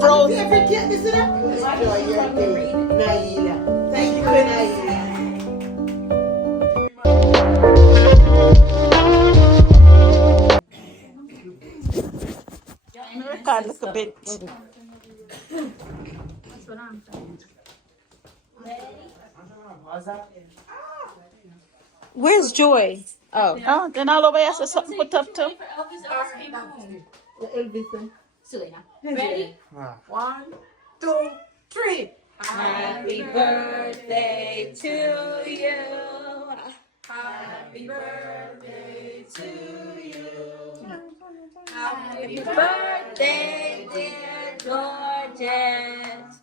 froze. Favorite kid, this is that? Enjoy your day, Naila. Thank you, Naila. Record a little bit. Where's Joy? Oh, then all over here says something put up too. Elvis. Selena. Ready? 1, 2, 3. Happy birthday to you. Happy birthday to you. Happy birthday, dear Georgette.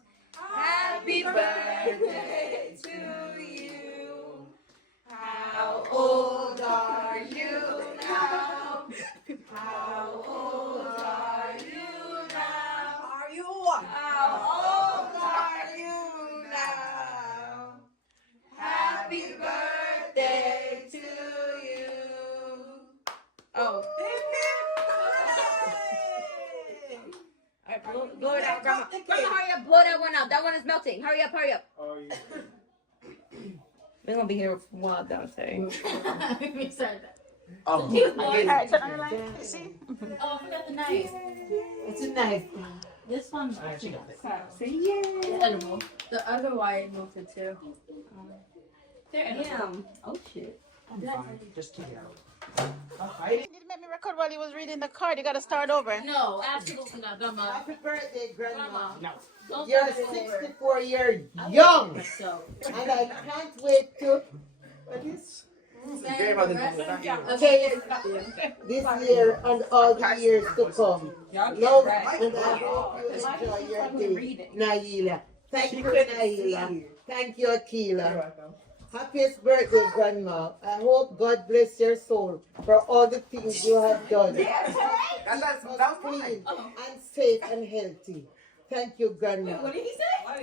Happy birthday to you. How old are you now? How old are you now? Are you? How old are you now? Happy birthday to you. Oh. Alright, blow it out, Grandma. Grandma, hurry up, blow that one out. That one is melting. Hurry up, hurry up. Oh, yeah. We're gonna be here for a while downstairs. We started that. Oh, Alright, turn on the light. See? Oh, I forgot the knife. It's a knife. This one's actually got it. it's edible. The other wire melted too. They're edible. Damn. Oh shit. I'm fine. Just keep it out. You need to make me record while he was reading the card. You gotta start over. No, absolutely not, Grandma. Happy birthday, Grandma. No. Don't You're start it over. 64 years young. So, And I can't wait to. What is? Okay. This year and all the years to come. Love, and I hope you enjoy your day, Naila. Thank you, Naila. Thank you, Akila. Happiest birthday, Grandma. I hope God bless your soul for all the things you have done. Keep us clean and safe and healthy. Thank you, Grandma. What did he say?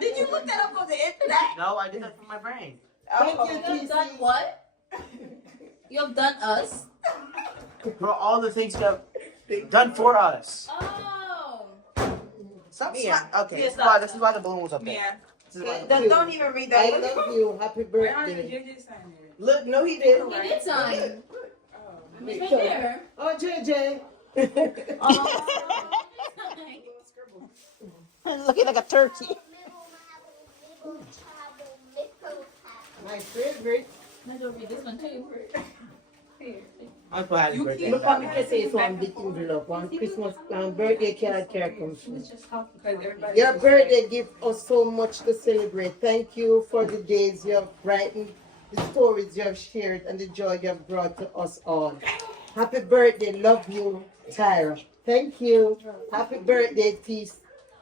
Did you look that up on the internet? No, I did that from my brain. Thank you, you have done TC. what? You have done us? For all the things you have done for us. Oh. Stop. Mia. Okay, Mia, this is stop. why the balloon was up there. Yeah. This is why the Thank you. Don't even read I that. love you. Happy birthday. Look, no, he didn't. You did sign. It's right there. Oh, JJ. Looking like a turkey. My favorite. Might as well read this one too. I'm so happy birthday. Look how me can say so I'm big envelope on Christmas birthday card comes from. Your birthday gives us so much to celebrate. Thank you for the days you have brightened, the stories you have shared, and the joy you have brought to us all. Happy birthday, love you, Tyra. Thank you. Happy birthday,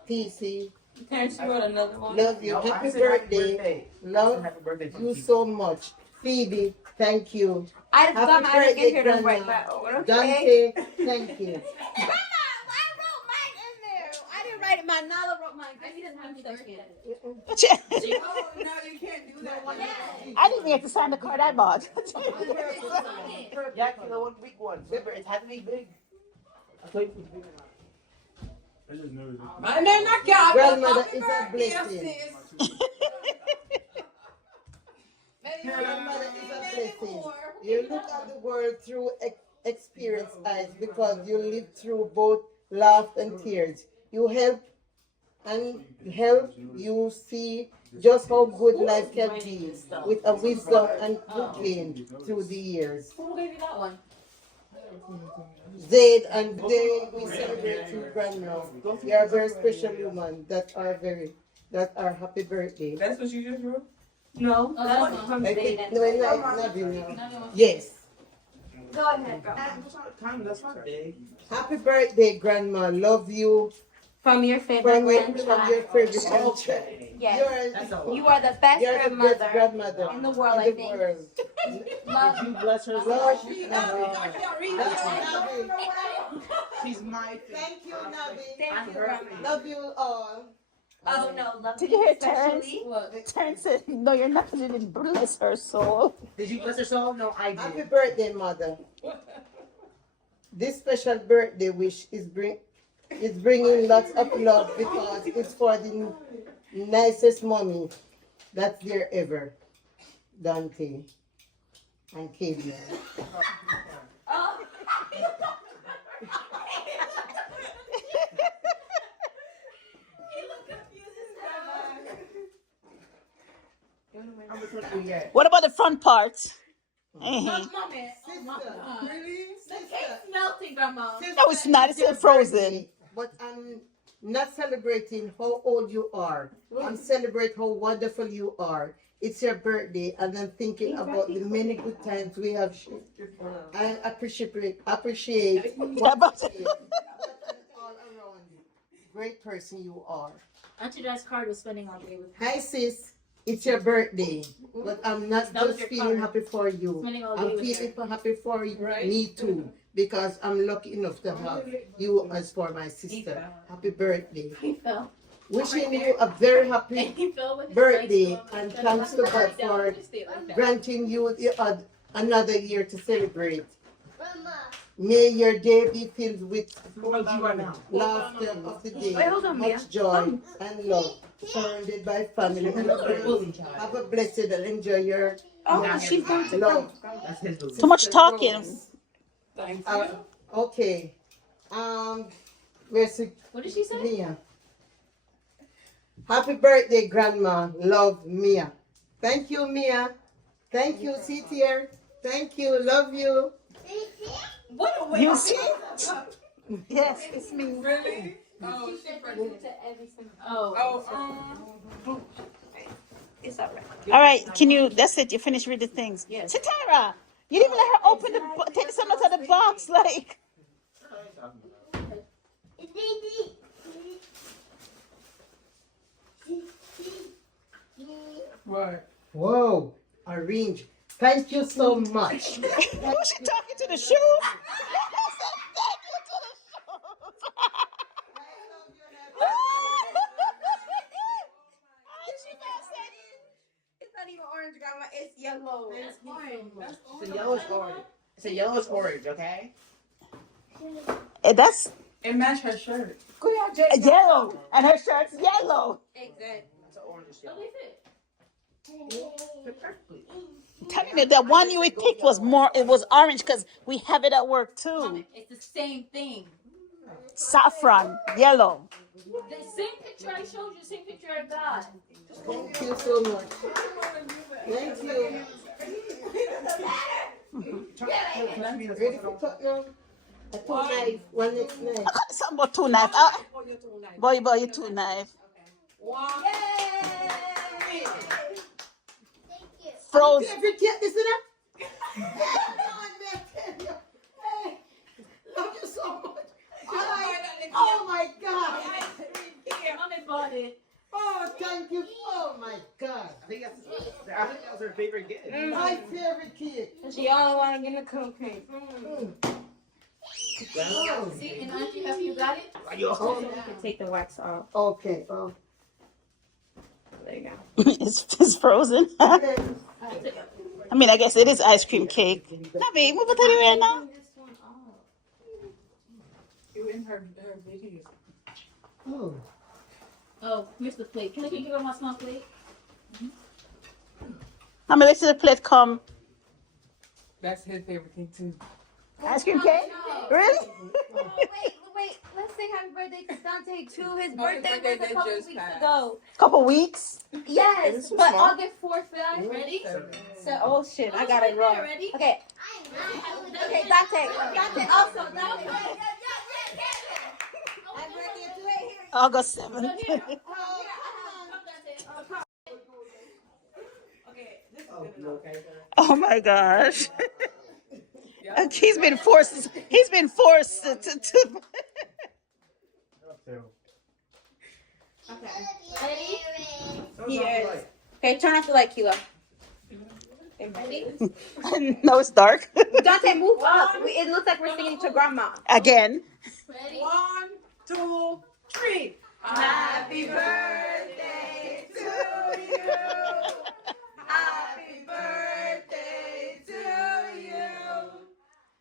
TC. Parents wrote another one. Love you. No, I Happy said happy birthday. Love Happy birthday to you TC. so much. Phoebe, thank you. I just got Happy my birthday, here to Grandma. write that over. Okay. Dante, thank you. Grandma, I wrote mine in there. I didn't write it. My Nala wrote mine. He doesn't have to touch it. Oh, no, you can't do that. I didn't get to sign the card I bought. Yeah, the one big one. Remember, it had to be big. I thought it was big enough. I just know My name not God. Grandmother is a blessing. Grandmother is a blessing. You look at the world through experience eyes because you live through both laugh and tears. You help you see just how good life can be with a wisdom and you gained through the years. Who gave you that one? Zaid and today we celebrate you, Grandma. You are a very special woman that are happy birthday. That's what you just wrote? No. Oh, that's one. From I Zayden. think, no, I love you now. Another one. Yes. Go ahead, girl. Time, that's not big. Happy birthday, Grandma. Love you From your favorite from your grandchild. favorite grandchild. Okay. Yes. That's a You are the best You're the grandmother. best grandmother in the world, I think. world. Love. You bless her. Love She's you. my favorite. Thank you, Navi. Thank you, Grandma. Love you all. Oh no, love Did you hear especially. Terrence? Terrence said, "No, you're not going to bless her soul." Did you bless her soul? No, I Happy did. birthday, mother. This special birthday wish is bringing lots of love because it's for the nicest mommy that's there ever, Dante and Katie. Oh. I'm gonna tell you yet. What about the front part? Mommy. Really? The cake's melting, Grandma. No, it's not. It's still frozen. But I'm not celebrating how old you are. I'm celebrating how wonderful you are. It's your birthday, and I'm thinking about the many good times we have shared. I appreciate what About you did. What an all around great person you are. Auntie Dad's card was spending all day with Hi sis, it's your birthday, but I'm not That was just your feeling card. happy for you. Spending all day I'm with feeling her. happy for me too, because I'm lucky enough to have you as for my sister. Happy birthday. He fell. Wishing you a very And happy he fell with his birthday, legs and going. thanks to God for Just stay like that. granting you another year to celebrate. May your day be filled with laughter of the day, Wait, hold on, Mia. much joy and love, surrounded by family and friends. Have a blessed and enjoy your She's going to love. That's his belief. Too much talking. Okay. Where's What did she say? Mia? Happy birthday, Grandma. Love, Mia. Thank you, Mia. Thank you, sit here. Thank you. Love you. What a way. You see? Yes, it's me. Really? Oh, She said thank you to every single. Oh. It's all right. All right, can you? That's it. You finished reading things. Yes. Satara, you didn't even let her open the take some out of the box, like. right. Whoa. Arrange. Thank you so much. Was she talking to the shoes? Thank you to the shoes. It's not even orange, Grandma. It's yellow. It's a yellowish orange. It's a yellowish orange, okay? That's It matched her shirt. yellow, and her shirt's yellow. Exactly. It's an orange Oh, yellow. they fit. Fit perfectly. I'm telling you, the one you picked was more. It was orange because we have it at work too. Mommy, it's the same thing. Saffron, yellow. The same picture I showed you, the same picture I got. Thank you so much. Thank you. Ready for cut now? A two knife, one next knife. I got something about two knife. Boy, you two knife. Frozen. Every kid, listen up. Hey, love you so much. Oh my God. Mommy bought it. Oh, thank you. Oh my God. I think that was her favorite gift. My favorite kid. She all want to get a cupcake. Oh. See, and Auntie, have you got it? You can take the wax off. Okay. Oh. There you go. It's frozen. I mean, I guess it is ice cream cake. Nabi, move it right now. You in her video. Oh. Oh, here's the plate. Can I give her my small plate? I mean, let's see the plate come. That's his favorite thing too. Ice cream cake? Really? Wait. Let's sing happy birthday to Dante too. His Oh, his birthday birthday was a did couple just weeks pass. ago. Couple weeks. Yes, but August 4th, 5th. Ready? So, oh shit, I got it wrong. Ready? Okay. Okay, Dante. Dante also. Dante. August 7th. Oh my gosh. And he's been forced to Ready? Yes. Okay, turn off the light, Kilo. Okay, ready? No, it's dark. Dante, move up. It looks like we're singing to Grandma. Again. Ready? 1, 2, 3. Happy birthday Happy birthday to you.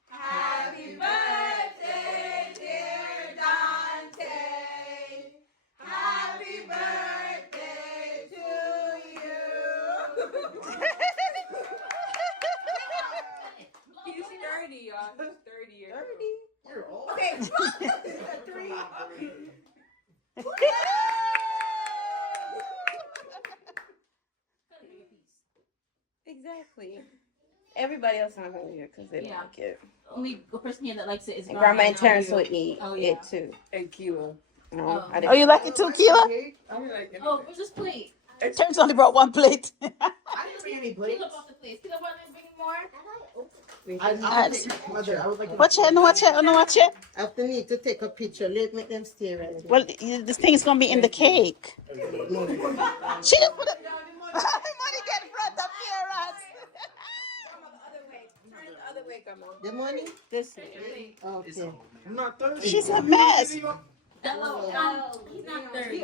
Happy birthday, dear Dante. Happy birthday to you. He's 30, y'all. He's 30 years old. You're old. Okay, three. Exactly. Everybody else not gonna eat it because they don't Yeah. like it. Only person here that likes it is And Grandma and Terrence will eat Oh, yeah. it too. And Kilo. No, Oh. I Oh, didn't. you like it too, Keela? I mean, like, Oh, where's this plate? It's- Only brought one plate. I didn't bring any plates. Keela brought the plates. Keela brought to bring more. I'll take mother. I would like to. Watch it, no watch it, no watch it. I have to need to take a picture. Let me them stare at it. Well, this thing is gonna be in the cake. She just put it. Money get front up here, rats. The money? This way. Okay. I'm not thirsty. She's a mess. Hello. He's not 30.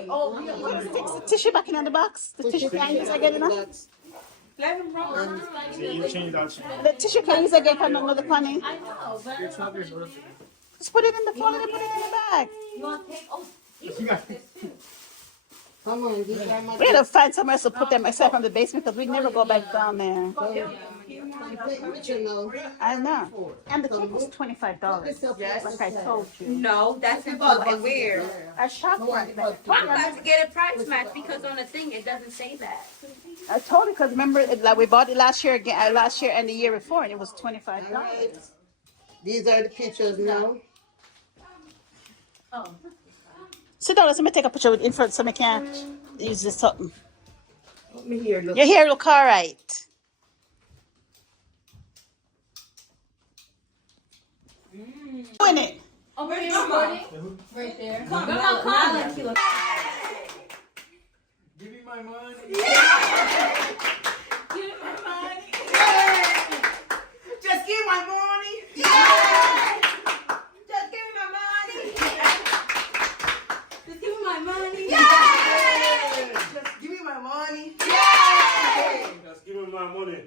Fix the tissue back in the box. The tissue cans are getting enough. Let him run. The tissue cans are getting another funny. I know, but Just put it in the phone and put it in the bag. you want to take? Oh, Come on, these are my. We gotta find somewhere else to put them except from the basement because we never go back down there. Take a picture now. I know. And the cake was $25. Like I told you. no, that's fucking weird. I shopped for it. I'm about to get a price match because on the thing it doesn't say that. I told you because remember, like we bought it last year again, last year and the year before, and it was $25. These are the pictures now. Sit down, let me take a picture with in front so I can use this something. Let me hear. Look. Your hair look all right. Doing it. Oh, where are you recording? Right there. Come on. Give me my money. Just give my money. Just give me my money. Just give me my money. Just give me my money. Just give me my money.